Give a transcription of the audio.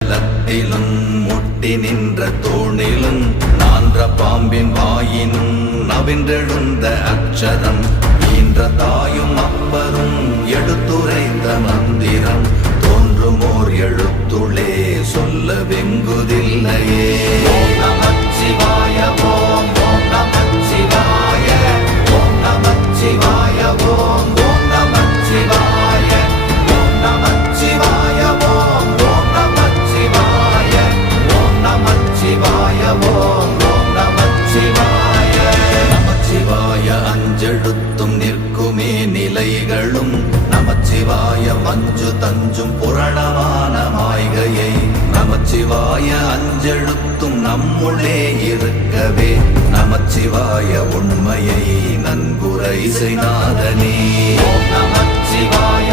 லத்திலும் முட்டி நின்ற தூணிலும் நான்ற பாம்பின் வாயினும் நவின்றெழுந்த அக்ஷரம் ஈன்ற தாயும் அப்பரும் எடுத்துரைத்த மந்திரம் தோன்றுமோர் எழுத்துளே சொல்ல வெங்குதில்லையே. ஓம் நமச்சிவாய ஓம் ஓம் நமச்சிவாய ஓம் நமச்சிவாய ஓம் ஓம் நமச்சிவாய ஓம் நமச்சிவாய ஓம் ஓம் நமச்சிவாய ஓம் நமச்சிவாய ஓம் ஓம் நமச்சிவாய. நமச்சிவாய அஞ்செழுத்தும் நிற்குமே நிலைகளும் நமச்சிவாய மஞ்சு தஞ்சும் புரணமான மாய்கையை நமச்சிவாய அஞ்செழுத்தும் நம்முள்ளே இருக்கவே நமச்சிவாய உண்மையை நன்குரை செய்நாதனே. ஓம் நமச்சிவாய